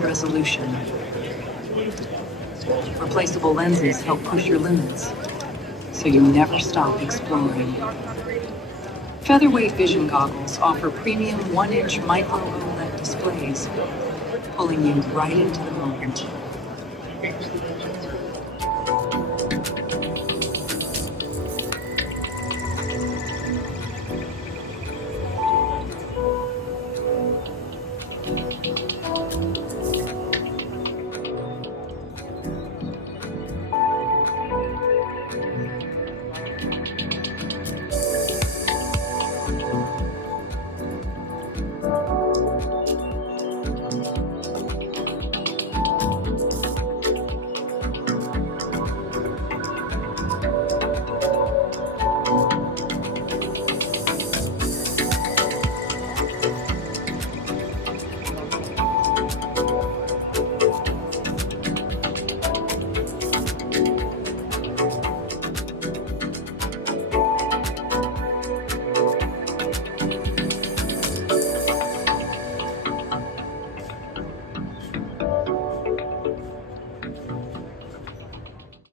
Resolution. Replaceable lenses help push your limits, so you never stop exploring. Featherweight vision goggles offer premium 1-inch micro OLED displays, pulling you right into the moment.